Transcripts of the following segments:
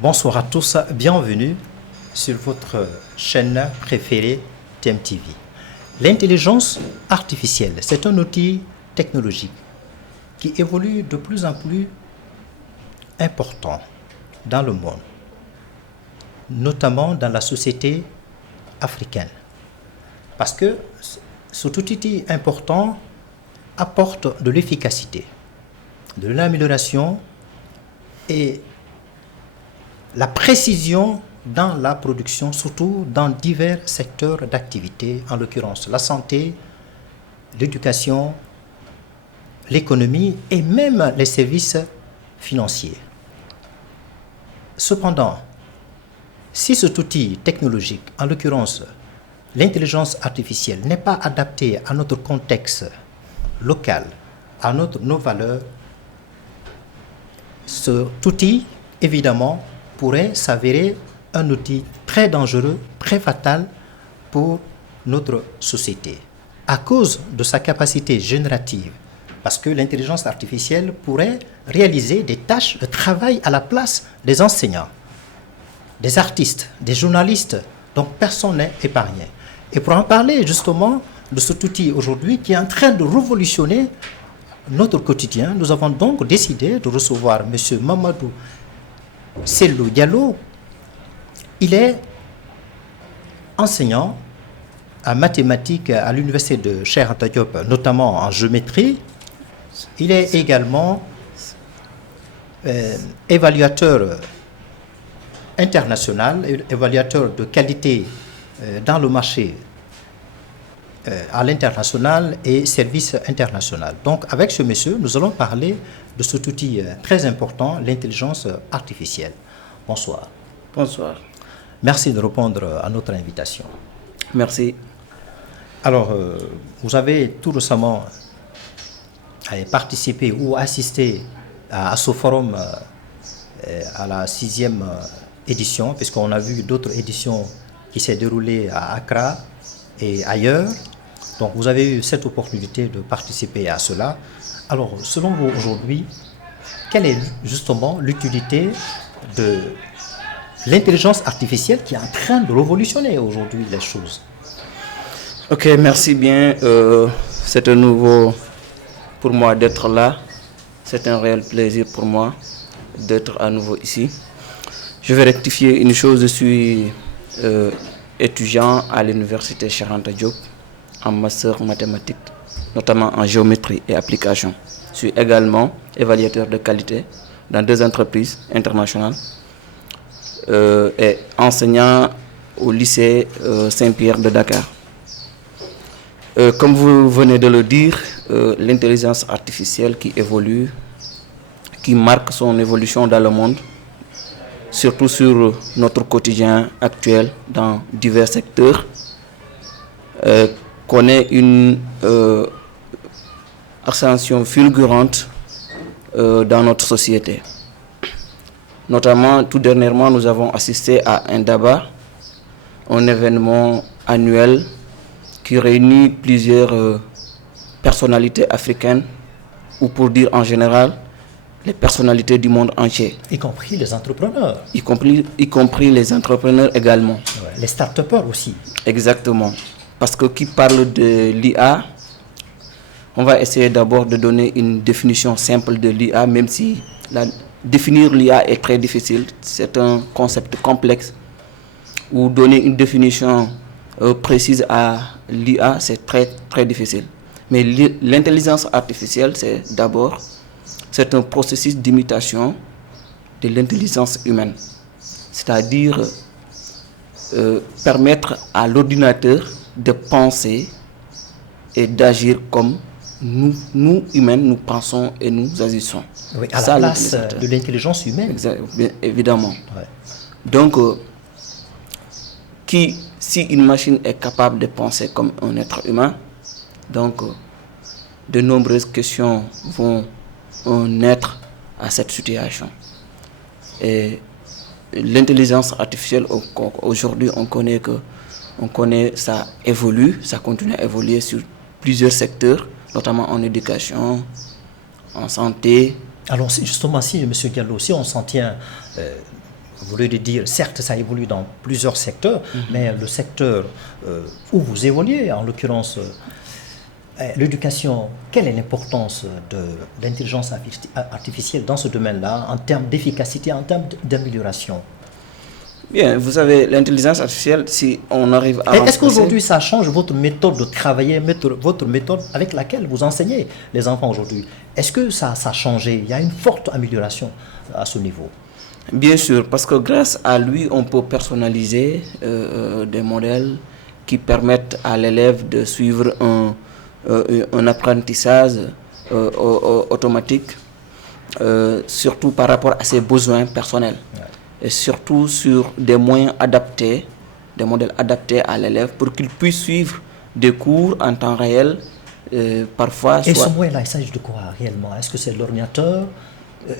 Bonsoir à tous, bienvenue sur votre chaîne préférée TMTV. L'intelligence artificielle, c'est un outil technologique qui évolue de plus en plus important dans le monde, notamment dans la société africaine. Parce que cet outil important apporte de l'efficacité, de l'amélioration et la précision dans la production, surtout dans divers secteurs d'activité, en l'occurrence la santé, l'éducation, l'économie et même les services financiers. Cependant, si cet outil technologique, en l'occurrence l'intelligence artificielle, n'est pas adapté à notre contexte local, à nos valeurs, cet outil, évidemment, pourrait s'avérer un outil très dangereux, très fatal pour notre société, à cause de sa capacité générative, parce que l'intelligence artificielle pourrait réaliser des tâches de travail à la place des enseignants, des artistes, des journalistes, donc personne n'est épargné. Et pour en parler justement de cet outil aujourd'hui qui est en train de révolutionner notre quotidien, nous avons donc décidé de recevoir M. Mamadou Sellou Diallo. Il est enseignant en mathématiques à l'université de Cheikh Anta Diop, notamment en géométrie. Il est également évaluateur international, évaluateur de qualité dans le marché à l'international et service international. Donc avec ce monsieur, nous allons parler de cet outil très important, l'intelligence artificielle. Bonsoir. Bonsoir. Merci de répondre à notre invitation. Merci. Alors, vous avez tout récemment participé ou assisté à ce forum à la 6e édition, puisqu'on a vu d'autres éditions qui s'est déroulée à Accra et ailleurs. Donc vous avez eu cette opportunité de participer à cela. Alors, selon vous aujourd'hui, quelle est justement l'utilité de l'intelligence artificielle qui est en train de révolutionner aujourd'hui les choses? Ok, merci bien. C'est un nouveau pour moi d'être là. C'est un réel plaisir pour moi d'être à nouveau ici. Je vais rectifier une chose. Je suis étudiant à l'université Cheikh Anta Diop en master mathématiques, notamment en géométrie et application. Je suis également évaluateur de qualité dans 2 entreprises internationales et enseignant au lycée Saint-Pierre de Dakar. Comme vous venez de le dire, l'intelligence artificielle qui évolue, qui marque son évolution dans le monde, surtout sur notre quotidien actuel dans divers secteurs, connaît une ascension fulgurante dans notre société. Notamment, tout dernièrement, nous avons assisté à un débat, un événement annuel qui réunit plusieurs personnalités africaines, ou pour dire en général, les personnalités du monde entier. Y compris les entrepreneurs. Y compris les entrepreneurs également. Ouais, les start-upers aussi. Exactement. Parce que qui parle de l'IA, on va essayer d'abord de donner une définition simple de l'IA, même si définir l'IA est très difficile. C'est un concept complexe. Ou donner une définition précise à l'IA, c'est très, très difficile. Mais l'intelligence artificielle, c'est un processus d'imitation de l'intelligence humaine. C'est-à-dire permettre à l'ordinateur de penser et d'agir comme nous humains, nous pensons et nous agissons. Oui, à la place de l'intelligence humaine. Bien, évidemment. Ouais. Donc, si une machine est capable de penser comme un être humain, donc de nombreuses questions vont naître à cette situation. Et l'intelligence artificielle, aujourd'hui, on connaît, ça évolue, ça continue à évoluer sur plusieurs secteurs, notamment en éducation, en santé. Alors justement, si M. Diallo, si on s'en tient voulez dire, certes, ça évolue dans plusieurs secteurs, mais le secteur où vous évoluez, en l'occurrence l'éducation, quelle est l'importance de l'intelligence artificielle dans ce domaine-là, en termes d'efficacité, en termes d'amélioration? Bien, vous savez, l'intelligence artificielle, si on arrive à... Est-ce qu'aujourd'hui, ça change votre méthode de travailler, votre méthode avec laquelle vous enseignez les enfants aujourd'hui? Est-ce que ça a changé? Il y a une forte amélioration à ce niveau? Bien sûr, parce que grâce à lui, on peut personnaliser des modèles qui permettent à l'élève de suivre un apprentissage automatique, surtout par rapport à ses besoins personnels. Ouais. Et surtout sur des moyens adaptés, des modèles adaptés à l'élève pour qu'il puisse suivre des cours en temps réel, parfois... Et ce moyen-là, il s'agit de quoi réellement? Est-ce que c'est l'ordinateur?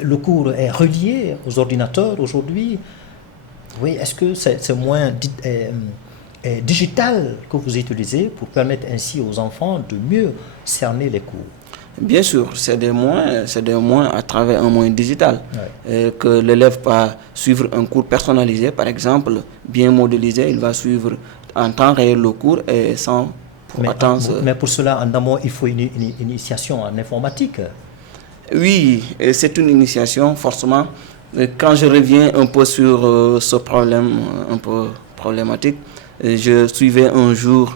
Le cours est relié aux ordinateurs aujourd'hui? Oui, est-ce que c'est ce moyen digital que vous utilisez pour permettre ainsi aux enfants de mieux cerner les cours? Bien sûr, c'est des moyens à travers un moyen digital que l'élève va suivre un cours personnalisé, par exemple, bien modélisé, il va suivre en temps réel le cours et sans attendre... Mais pour cela, en amont, il faut une initiation en informatique. Oui, c'est une initiation, forcément. Quand je reviens un peu sur ce problème un peu problématique, je suivais un jour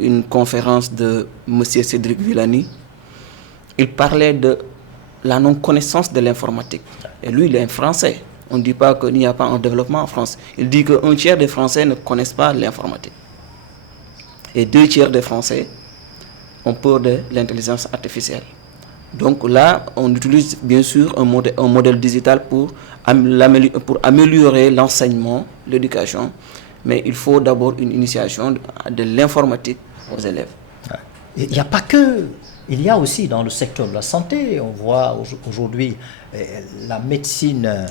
une conférence de M. Cédric Villani. Il parlait de la non-connaissance de l'informatique. Et lui, il est un Français. On ne dit pas qu'il n'y a pas un développement en France. Il dit qu'un tiers des Français ne connaissent pas l'informatique. Et 2 tiers des Français ont peur de l'intelligence artificielle. Donc là, on utilise bien sûr un modèle digital pour améliorer l'enseignement, l'éducation. Mais il faut d'abord une initiation de l'informatique aux élèves. Il n'y a pas que... Il y a aussi dans le secteur de la santé, on voit aujourd'hui la médecine,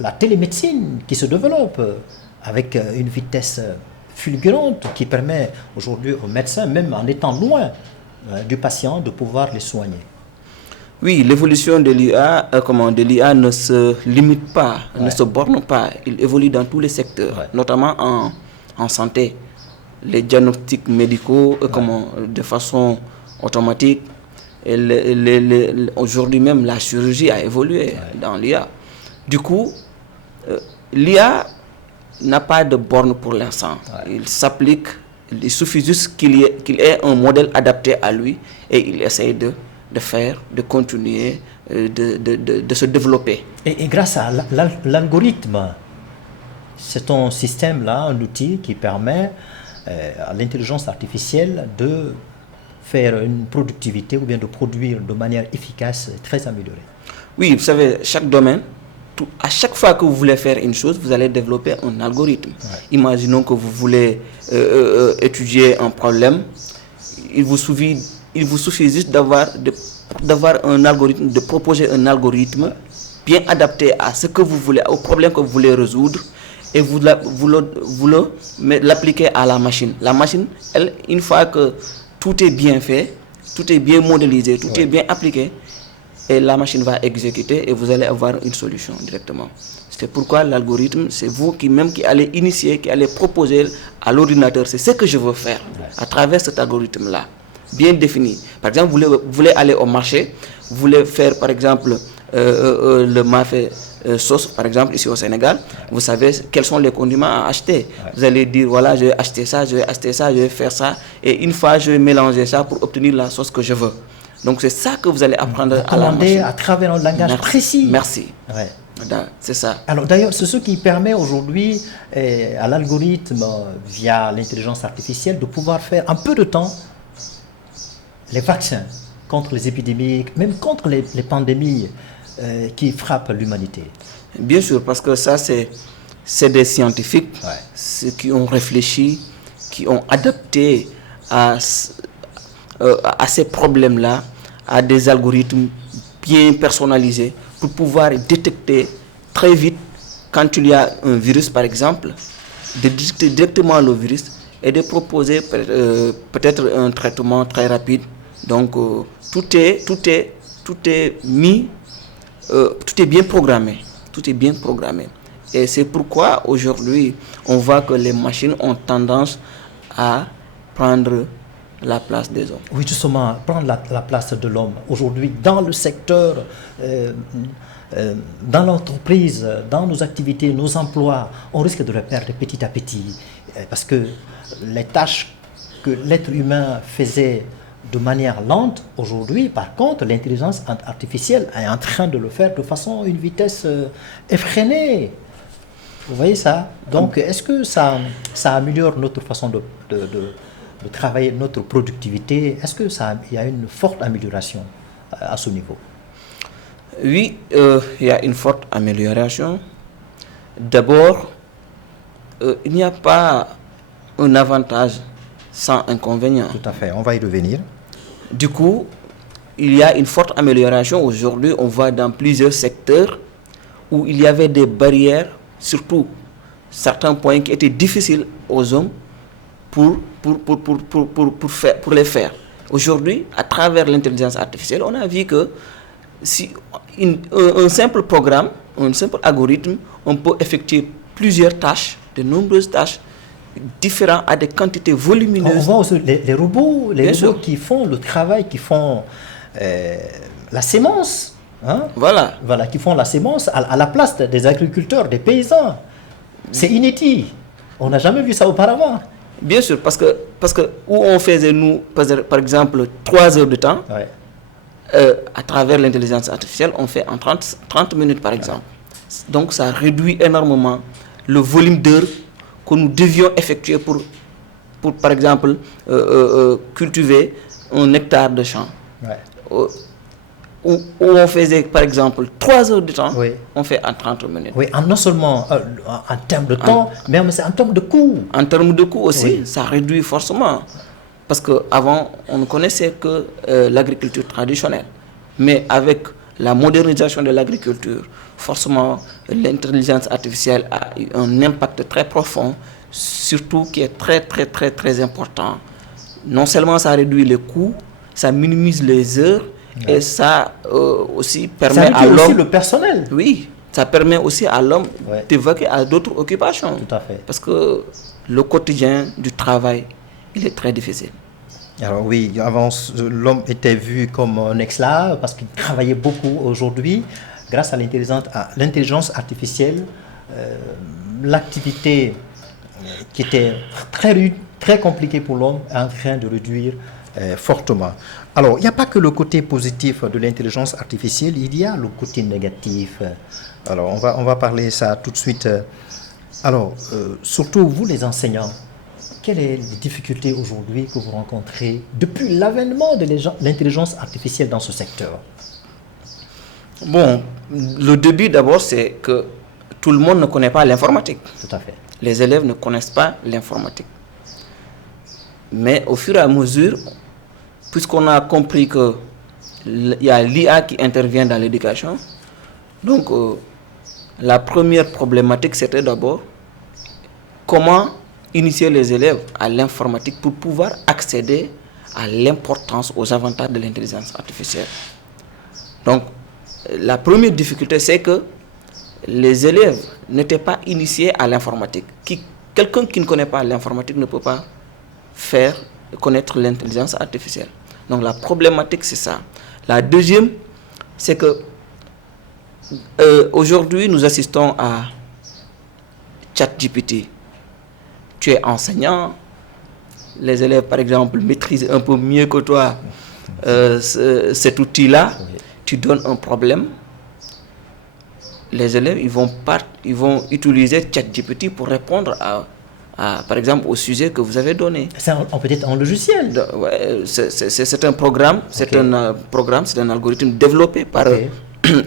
la télémédecine qui se développe avec une vitesse fulgurante qui permet aujourd'hui aux médecins, même en étant loin du patient, de pouvoir les soigner. Oui, l'évolution de l'IA ne se limite pas, ne se borne pas. Il évolue dans tous les secteurs, notamment en santé. Les diagnostics médicaux, de façon automatique. Aujourd'hui même, la chirurgie a évolué dans l'IA. Du coup, l'IA n'a pas de borne pour l'instant. Il s'applique, il suffit juste qu'il ait un modèle adapté à lui et il essaye de continuer, de se développer. Et grâce à l'algorithme, c'est un système-là, un outil qui permet à l'intelligence artificielle de faire une productivité ou bien de produire de manière efficace et très améliorée. Oui, vous savez, chaque domaine, à chaque fois que vous voulez faire une chose, vous allez développer un algorithme. Imaginons que vous voulez étudier un problème, il vous suffit juste d'avoir un algorithme, de proposer un algorithme bien adapté à ce que vous voulez, au problème que vous voulez résoudre, et vous l'appliquez à la machine. La machine, elle, une fois que tout est bien fait, tout est bien modélisé, tout est bien appliqué, et la machine va exécuter et vous allez avoir une solution directement. C'est pourquoi l'algorithme, c'est vous qui allez initier, qui allez proposer à l'ordinateur, c'est ce que je veux faire à travers cet algorithme-là, bien défini. Par exemple, vous voulez aller au marché, vous voulez faire par exemple le mafé sauce, par exemple ici au Sénégal, vous savez quels sont les condiments à acheter. Vous allez dire, voilà, je vais acheter ça, je vais acheter ça, je vais faire ça, et une fois je vais mélanger ça pour obtenir la sauce que je veux. Donc c'est ça que vous allez apprendre à la machine. À travers un langage précis. Merci. C'est ça. Alors d'ailleurs, c'est ce qui permet aujourd'hui à l'algorithme, via l'intelligence artificielle, de pouvoir faire en peu de temps les vaccins contre les épidémies, même contre les pandémies qui frappent l'humanité. Bien sûr, parce que ça, c'est des scientifiques qui ont réfléchi, qui ont adapté à ces problèmes-là, à des algorithmes bien personnalisés pour pouvoir détecter très vite quand il y a un virus, par exemple, de détecter directement le virus et de proposer peut-être un traitement très rapide. Donc, tout est bien programmé. Tout est bien programmé. Et c'est pourquoi aujourd'hui, on voit que les machines ont tendance à prendre la place des hommes. Oui, justement, prendre la place de l'homme. Aujourd'hui, dans le secteur, dans l'entreprise, dans nos activités, nos emplois, on risque de le perdre petit à petit. Parce que les tâches que l'être humain faisait de manière lente, aujourd'hui, par contre, l'intelligence artificielle est en train de le faire de façon, une vitesse effrénée. Vous voyez ça? Donc, est-ce que ça améliore notre façon de travailler, notre productivité? Est-ce que il y a une forte amélioration à ce niveau? Oui, il y a une forte amélioration. D'abord, il n'y a pas un avantage sans inconvénient. Tout à fait, on va y revenir. Du coup, il y a une forte amélioration. Aujourd'hui, on voit dans plusieurs secteurs où il y avait des barrières, surtout certains points qui étaient difficiles aux hommes pour les faire. Aujourd'hui, à travers l'intelligence artificielle, on a vu que si un simple programme, un simple algorithme, on peut effectuer plusieurs tâches, de nombreuses tâches différentes à des quantités volumineuses. On voit aussi les robots, qui font le travail, qui font la sémence. Hein? Voilà, qui font la sémence à la place des agriculteurs, des paysans. C'est inédit. On n'a jamais vu ça auparavant. Bien sûr, parce que où on faisait, nous, par exemple, 3 heures de temps, ouais. À travers l'intelligence artificielle, on fait en 30 minutes, par exemple. Donc, ça réduit énormément le volume d'heures que nous devions effectuer pour par exemple, cultiver un hectare de champ. Ouais. Où on faisait, par exemple, 3 heures de temps, oui. On fait en 30 minutes. Oui, non seulement en termes de temps, mais c'est en termes de coût. En termes de coût aussi, oui. Ça réduit forcément. Parce qu'avant, on ne connaissait que l'agriculture traditionnelle. Mais avec la modernisation de l'agriculture, forcément, l'intelligence artificielle a eu un impact très profond, surtout qui est très, très, très, très important. Non seulement ça réduit les coûts, ça minimise les heures, et ça aussi permet à l'homme... aussi le personnel. Oui, ça permet aussi à l'homme d'évacuer à d'autres occupations. Tout à fait. Parce que le quotidien du travail, il est très difficile. Alors oui, avant, l'homme était vu comme un esclave parce qu'il travaillait beaucoup. Aujourd'hui, grâce à l'intelligence artificielle, l'activité qui était très rude, très compliquée pour l'homme, est en train de réduire fortement. Alors, il n'y a pas que le côté positif de l'intelligence artificielle, il y a le côté négatif. Alors, on va parler ça tout de suite. Alors, surtout vous les enseignants, quelles sont les difficultés aujourd'hui que vous rencontrez depuis l'avènement de l'intelligence artificielle dans ce secteur? Bon, le début d'abord, c'est que tout le monde ne connaît pas l'informatique. Tout à fait. Les élèves ne connaissent pas l'informatique. Mais au fur et à mesure, puisqu'on a compris qu'il y a l'IA qui intervient dans l'éducation, donc la première problématique, c'était d'abord comment initier les élèves à l'informatique pour pouvoir accéder à l'importance, aux avantages de l'intelligence artificielle. Donc, la première difficulté, c'est que les élèves n'étaient pas initiés à l'informatique. Quelqu'un qui ne connaît pas l'informatique ne peut pas connaître l'intelligence artificielle. Donc, la problématique, c'est ça. La deuxième, c'est que aujourd'hui, nous assistons à ChatGPT. Tu es enseignant, les élèves, par exemple, maîtrisent un peu mieux que toi cet outil-là. Oui. Tu donnes un problème, les élèves ils vont utiliser ChatGPT pour répondre par exemple, au sujet que vous avez donné. C'est peut-être un logiciel. C'est un programme, c'est un algorithme développé par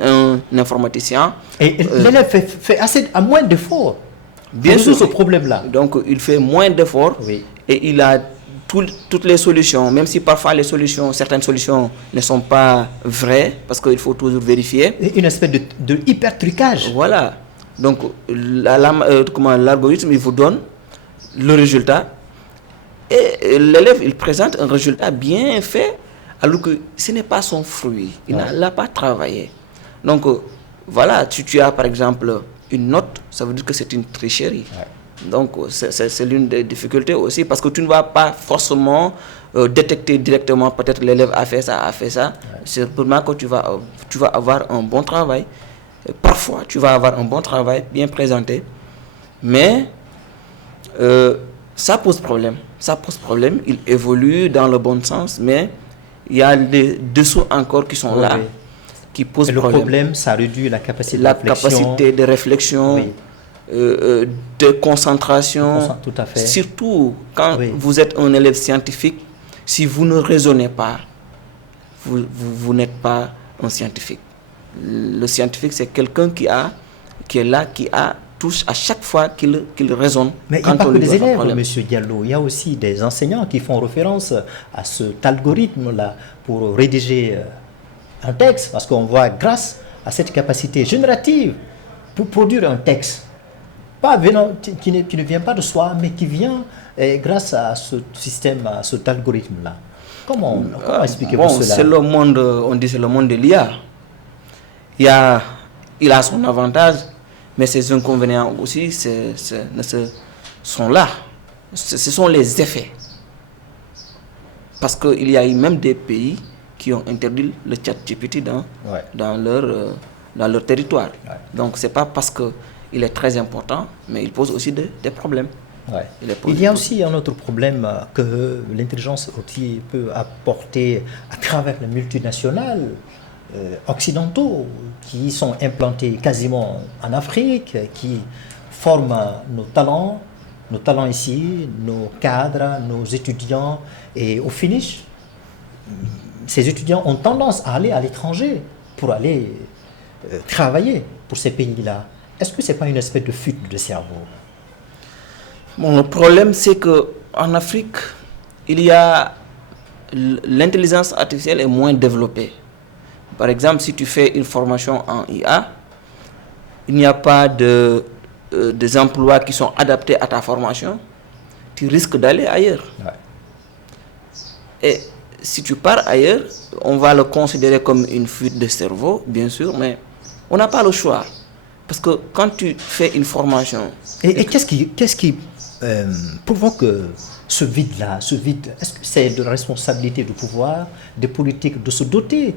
un informaticien. Et l'élève fait à moins d'efforts. Bien sûr, ce problème-là. Donc, il fait moins d'efforts et il a toutes les solutions, même si parfois certaines solutions ne sont pas vraies, parce qu'il faut toujours vérifier. Une espèce de hyper-trucage. Voilà. Donc, l'algorithme, il vous donne le résultat et l'élève, il présente un résultat bien fait, alors que ce n'est pas son fruit. Il n'a pas travaillé. Donc, voilà, tu as par exemple une note, ça veut dire que c'est une tricherie. Ouais. Donc, c'est l'une des difficultés aussi, parce que tu ne vas pas forcément détecter directement, peut-être l'élève a fait ça. Ouais. C'est pour moi que tu vas avoir un bon travail. Parfois, tu vas avoir un bon travail bien présenté, mais ça pose problème. Il évolue dans le bon sens, mais il y a des dessous encore qui sont là, qui posent problème. Le problème, ça réduit la capacité de réflexion. Oui. De concentration. Tout à fait. Surtout quand vous êtes un élève scientifique, si vous ne raisonnez pas, vous n'êtes pas un scientifique. Le scientifique, c'est quelqu'un qui touche à chaque fois qu'il raisonne. Mais il n'y a pas que des élèves, M. Diallo. Il y a aussi des enseignants qui font référence à cet algorithme-là pour rédiger un texte. Parce qu'on voit, grâce à cette capacité générative, pour produire un texte, qui ne vient pas de soi, mais qui vient grâce à ce système, à cet algorithme-là. Comment expliquez-vous cela? C'est le monde, on dit c'est le monde de l'IA. Il a son avantage, mais ses inconvénients aussi sont là. Ce sont les effets. Parce qu'il y a eu même des pays qui ont interdit le ChatGPT dans leur territoire. Ouais. Donc, ce n'est pas parce qu'il est très important, mais il pose aussi des problèmes. Ouais. Il y a aussi un autre problème que l'intelligence aussi peut apporter à travers les multinationales occidentaux qui sont implantés quasiment en Afrique, qui forment nos talents ici, nos cadres, nos étudiants, et au finish, ces étudiants ont tendance à aller à l'étranger pour aller travailler pour ces pays-là. Est-ce que ce n'est pas une espèce de fuite de cerveau? Bon, le problème, c'est qu'en Afrique, l'intelligence artificielle est moins développée. Par exemple, si tu fais une formation en IA, il n'y a pas des emplois qui sont adaptés à ta formation, tu risques d'aller ailleurs. Ouais. Et si tu pars ailleurs, on va le considérer comme une fuite de cerveau, bien sûr, mais on n'a pas le choix. Parce que quand tu fais une formation... Et qu'est-ce qui provoque ce vide-là, est-ce que c'est de la responsabilité du pouvoir, des politiques, de se doter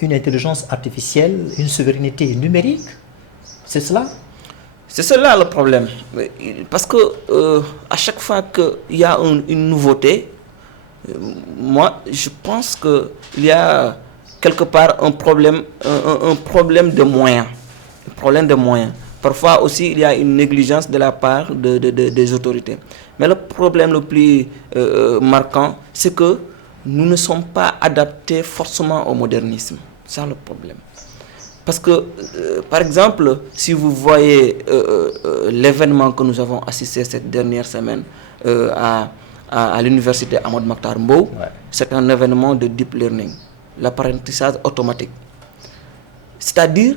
une intelligence artificielle, une souveraineté numérique? C'est cela? C'est cela le problème. Parce que à chaque fois qu'il y a une nouveauté, moi, je pense qu'il y a quelque part un problème de moyens. Parfois aussi, il y a une négligence de la part des autorités. Mais le problème le plus marquant, c'est que nous ne sommes pas adaptés forcément au modernisme. C'est ça le problème. Parce que, par exemple, si vous voyez l'événement que nous avons assisté cette dernière semaine à l'université Ahmadou Mahtar Mbow, c'est un événement de deep learning, l'apprentissage automatique. C'est-à-dire,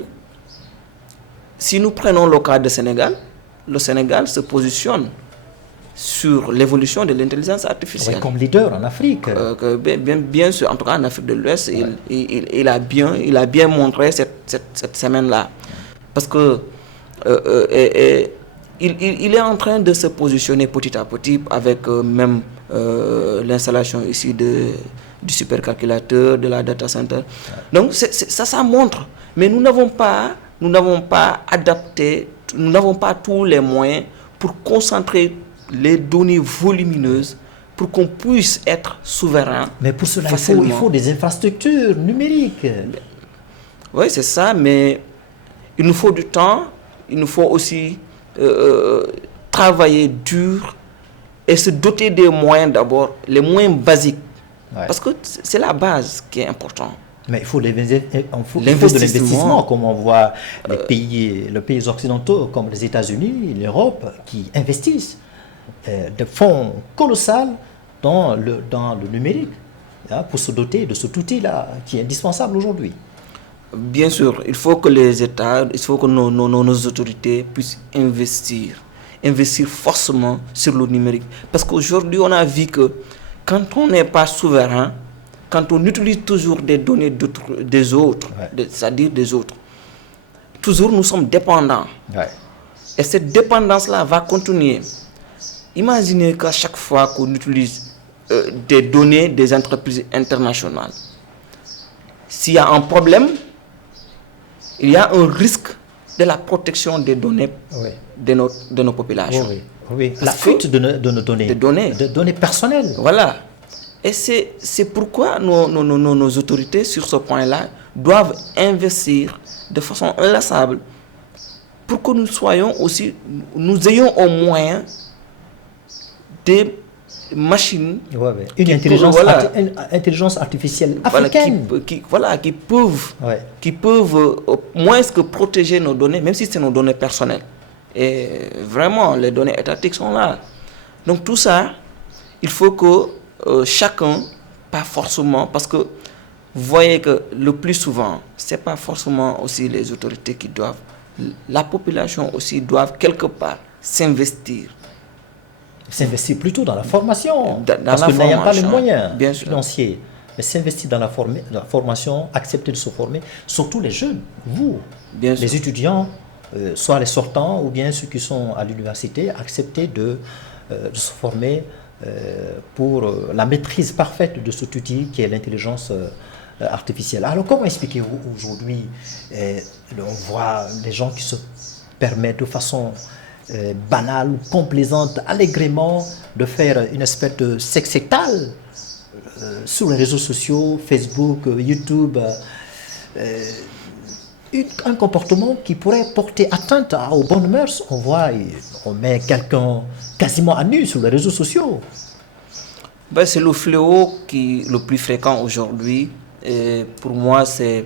si nous prenons le cas du Sénégal, le Sénégal se positionne sur l'évolution de l'intelligence artificielle. Comme leader en Afrique. Bien sûr, en tout cas en Afrique de l'Ouest, il a bien montré cette semaine-là. Parce que il est en train de se positionner petit à petit avec même l'installation ici du supercalculateur, de la data center. Donc ça montre. Mais nous n'avons pas adapté, nous n'avons pas tous les moyens pour concentrer les données volumineuses pour qu'on puisse être souverain. Mais pour cela, il faut des infrastructures numériques. Oui, c'est ça, mais il nous faut du temps, il nous faut aussi travailler dur et se doter des moyens d'abord, les moyens basiques. Ouais. Parce que c'est la base qui est importante. Mais il faut de l'investissement, comme on voit les pays occidentaux, comme les États-Unis, l'Europe, qui investissent de fonds colossaux dans le numérique, pour se doter de cet outil-là, qui est indispensable aujourd'hui. Bien sûr, il faut que les États, il faut que nos autorités puissent investir forcément sur le numérique. Parce qu'aujourd'hui, on a vu que quand on n'est pas souverain, quand on utilise toujours des données des autres, c'est-à-dire des autres, toujours nous sommes dépendants. Ouais. Et cette dépendance-là va continuer. Imaginez qu'à chaque fois qu'on utilise des données des entreprises internationales, s'il y a un problème, il y a un risque de la protection des données de nos populations. Oui. La fuite de nos données. De données personnelles. Voilà. Et c'est pourquoi nos autorités, sur ce point-là, doivent investir de façon inlassable pour que nous ayons au moins des machines, une intelligence artificielle africaine, qui peuvent au moins que protéger nos données, même si c'est nos données personnelles. Et vraiment, les données étatiques sont là. Donc tout ça, il faut que chacun, pas forcément, parce que vous voyez que le plus souvent, c'est pas forcément aussi les autorités qui doivent, la population aussi doit quelque part s'investir plutôt dans la formation, parce que n'ayant pas les moyens financiers, mais s'investir dans la formation, accepter de se former, surtout les jeunes, les étudiants, soit les sortants ou bien ceux qui sont à l'université, accepter de se former pour la maîtrise parfaite de cet outil qui est l'intelligence artificielle. Alors comment expliquer aujourd'hui, on voit les gens qui se permettent de façon banale ou complaisante, allègrement, de faire une espèce de sexétal sur les réseaux sociaux, Facebook, YouTube, un comportement qui pourrait porter atteinte aux bonnes mœurs. On met quelqu'un quasiment à nu sur les réseaux sociaux. C'est le fléau le plus fréquent aujourd'hui. Et pour moi, c'est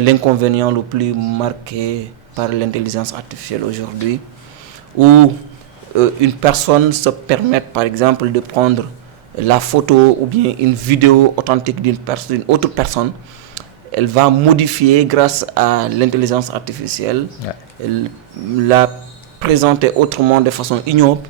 l'inconvénient le plus marqué par l'intelligence artificielle aujourd'hui, où une personne se permet par exemple de prendre la photo ou bien une vidéo authentique d'une autre personne. Elle va modifier grâce à l'intelligence artificielle, la présenter autrement de façon ignoble.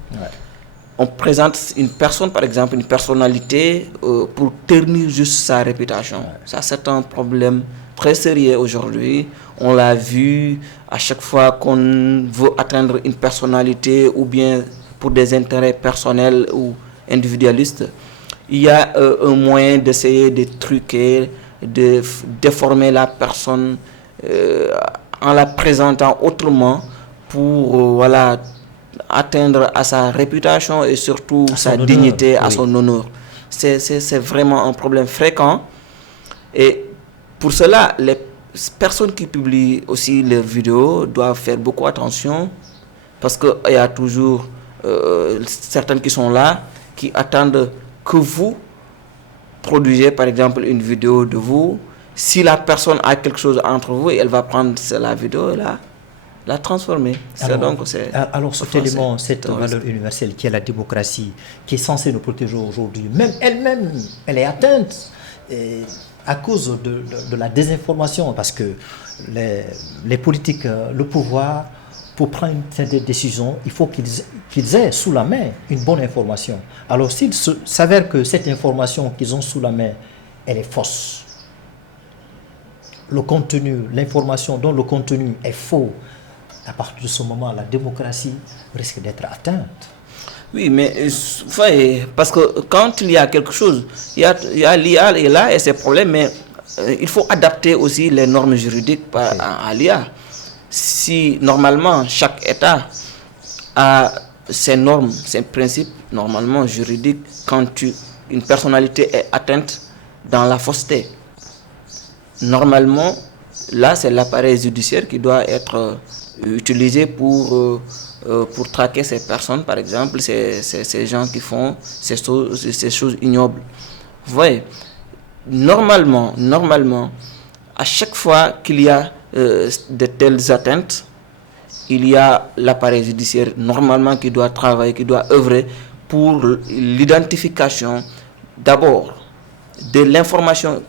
On présente une personne, par exemple, une personnalité pour ternir juste sa réputation. Ça, c'est un problème très sérieux aujourd'hui. On l'a vu à chaque fois qu'on veut atteindre une personnalité ou bien pour des intérêts personnels ou individualistes. Il y a un moyen d'essayer de truquer, de déformer la personne en la présentant autrement pour atteindre à sa réputation et surtout sa dignité, à son honneur. C'est vraiment un problème fréquent. Et pour cela, les personnes qui publient aussi leurs vidéos doivent faire beaucoup attention parce qu'il y a toujours certaines qui sont là, qui attendent que vous produisez par exemple une vidéo de vous. Si la personne a quelque chose entre vous, elle va prendre la vidéo là, la transformer. Alors cet élément, cette valeur universelle qui est la démocratie, qui est censée nous protéger aujourd'hui, même elle-même, elle est atteinte à cause de la désinformation, parce que les politiques, le pouvoir, pour prendre cette décision, il faut qu'ils aient sous la main une bonne information. Alors s'il s'avère que cette information qu'ils ont sous la main, elle est fausse, le contenu, l'information dont le contenu est faux, à partir de ce moment, la démocratie risque d'être atteinte. Oui, mais parce que quand il y a quelque chose, il y a l'IA est là et ses problèmes, mais il faut adapter aussi les normes juridiques à l'IA. Si normalement chaque État a ses normes, ses principes normalement juridiques, quand une personnalité est atteinte dans la fausseté, normalement, là c'est l'appareil judiciaire qui doit être utilisé pour traquer ces personnes, par exemple, ces gens qui font ces choses ignobles. Vous voyez, normalement, à chaque fois qu'il y a de telles atteintes, il y a l'appareil judiciaire normalement qui doit travailler, qui doit œuvrer pour l'identification d'abord de l'information,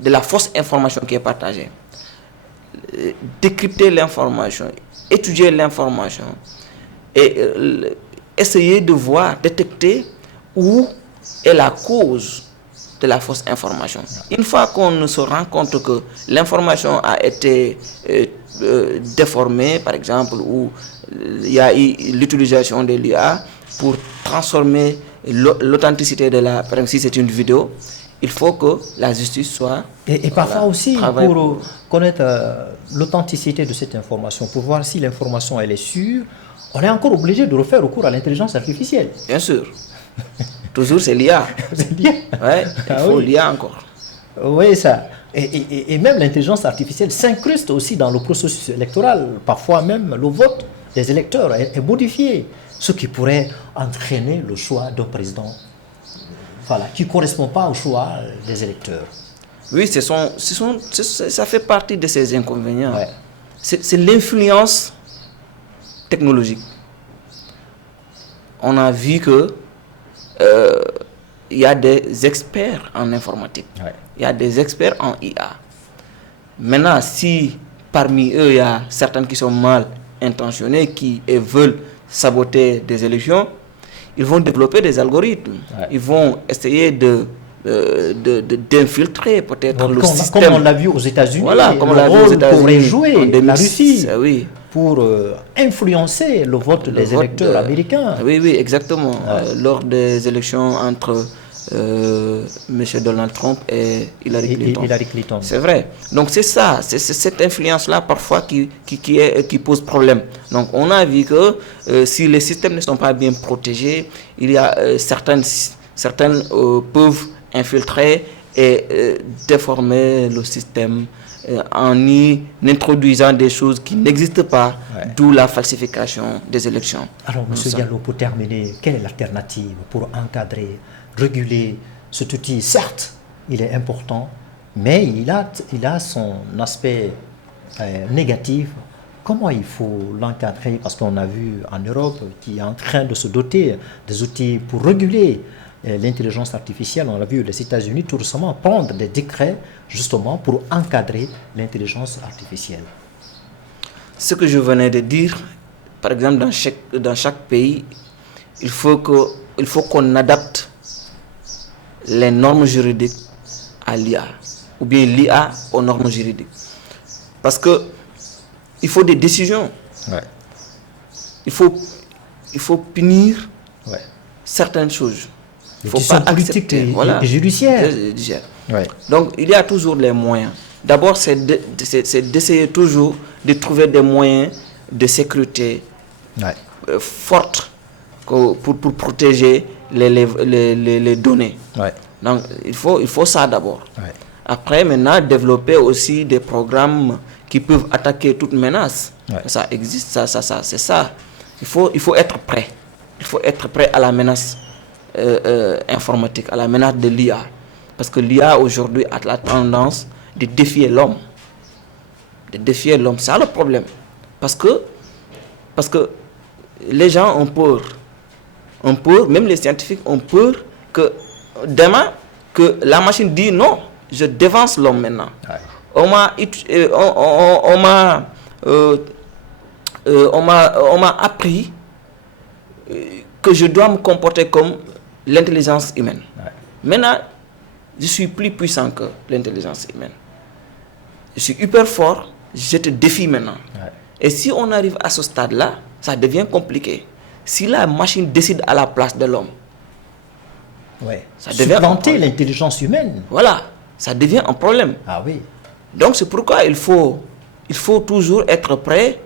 de la fausse information qui est partagée, décrypter l'information, étudier l'information et essayer de voir, détecter où est la cause de la fausse information. Une fois qu'on se rend compte que l'information a été déformés, par exemple, où il y a eu l'utilisation de l'IA pour transformer l'authenticité de la... Par exemple, si c'est une vidéo, il faut que la justice soit... Et parfois aussi, travaille pour connaître l'authenticité de cette information, pour voir si l'information elle est sûre, on est encore obligé de refaire recours à l'intelligence artificielle. Bien sûr. Toujours, c'est l'IA. C'est bien. Ouais, il faut l'IA encore. Oui, ça. Et même l'intelligence artificielle s'incruste aussi dans le processus électoral. Parfois même, le vote des électeurs est modifié, ce qui pourrait entraîner le choix d'un président qui ne correspond pas au choix des électeurs. Oui, ça fait partie de ces inconvénients. Ouais. C'est l'influence technologique. On a vu que il y a des experts en informatique, il y a des experts en IA. Maintenant, si parmi eux, il y a certains qui sont mal intentionnés, qui veulent saboter des élections, ils vont développer des algorithmes. Ils vont essayer d'infiltrer peut-être le système. Comme on l'a vu aux États-Unis, voilà, comme on l'a vu aux États-Unis, pourrait jouer la Russie pour influencer le vote des électeurs américains. Oui, oui, exactement. Lors des élections entre M. Donald Trump et Hillary Clinton. C'est vrai. Donc c'est ça, c'est cette influence-là parfois qui pose problème. Donc on a vu que si les systèmes ne sont pas bien protégés, il y a certaines peuvent infiltrer et déformer le système en y introduisant des choses qui n'existent pas, d'où la falsification des élections. Alors, M. Diallo, pour terminer, quelle est l'alternative pour encadrer, réguler cet outil? Certes, il est important, mais il a son aspect négatif. Comment il faut l'encadrer? Parce qu'on a vu en Europe qui est en train de se doter des outils pour réguler l'intelligence artificielle. On a vu les États-Unis tout récemment prendre des décrets justement pour encadrer l'intelligence artificielle. Ce que je venais de dire, par exemple, dans chaque pays, il faut qu'on adapte les normes juridiques à l'IA, ou bien l'IA aux normes juridiques. Parce que il faut des décisions. Il faut punir certaines choses. Il faut pas accepter et judiciaire. Donc il y a toujours les moyens. D'abord, c'est d'essayer toujours de trouver des moyens de sécurité fortes pour protéger les données. Donc il faut ça d'abord. Après, maintenant, développer aussi des programmes qui peuvent attaquer toute menace. Ça existe, c'est ça. Il faut être prêt. Il faut être prêt à la menace informatique, à la menace de l'IA. Parce que l'IA aujourd'hui a la tendance de défier l'homme. C'est ça le problème. Parce que les gens ont peur. Même les scientifiques ont peur que demain, que la machine dit non, je dévance l'homme maintenant. On m'a appris que je dois me comporter comme l'intelligence humaine. Maintenant, je suis plus puissant que l'intelligence humaine. Je suis hyper fort, je te défie maintenant. Et si on arrive à ce stade-là, ça devient compliqué. Si la machine décide à la place de l'homme, ça devient supplanter l'intelligence humaine. Voilà, ça devient un problème. Ah oui. Donc c'est pourquoi il faut toujours être prêt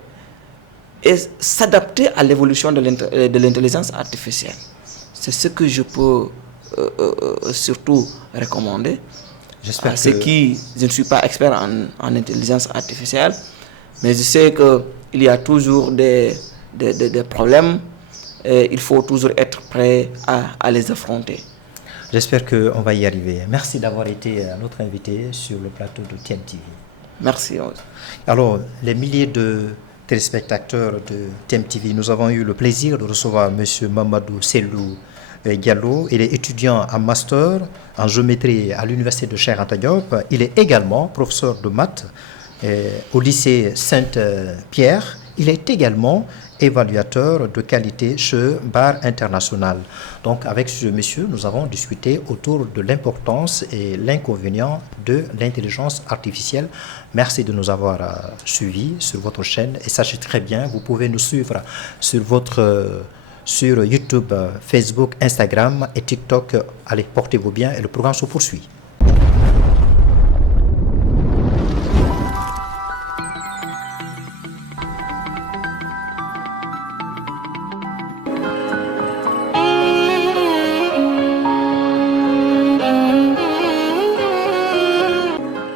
et s'adapter à l'évolution de l'intelligence artificielle. C'est ce que je peux surtout recommander. J'espère Je ne suis pas expert en intelligence artificielle, mais je sais qu'il y a toujours des problèmes et il faut toujours être prêt à les affronter. J'espère qu'on va y arriver. Merci d'avoir été notre invité sur le plateau de TMTV. Merci. Alors, les milliers de téléspectateurs de TMTV, nous avons eu le plaisir de recevoir M. Mamadou Sellou Diallo. Il est étudiant en master en géométrie à l'université de Cheikh Anta Diop. Il est également professeur de maths au lycée Sainte-Pierre. Il est également évaluateur de qualité chez Bar International. Donc avec ce monsieur, nous avons discuté autour de l'importance et l'inconvénient de l'intelligence artificielle. Merci de nous avoir suivis sur votre chaîne et sachez très bien, vous pouvez nous suivre sur YouTube, Facebook, Instagram et TikTok. Allez, portez-vous bien et le programme se poursuit.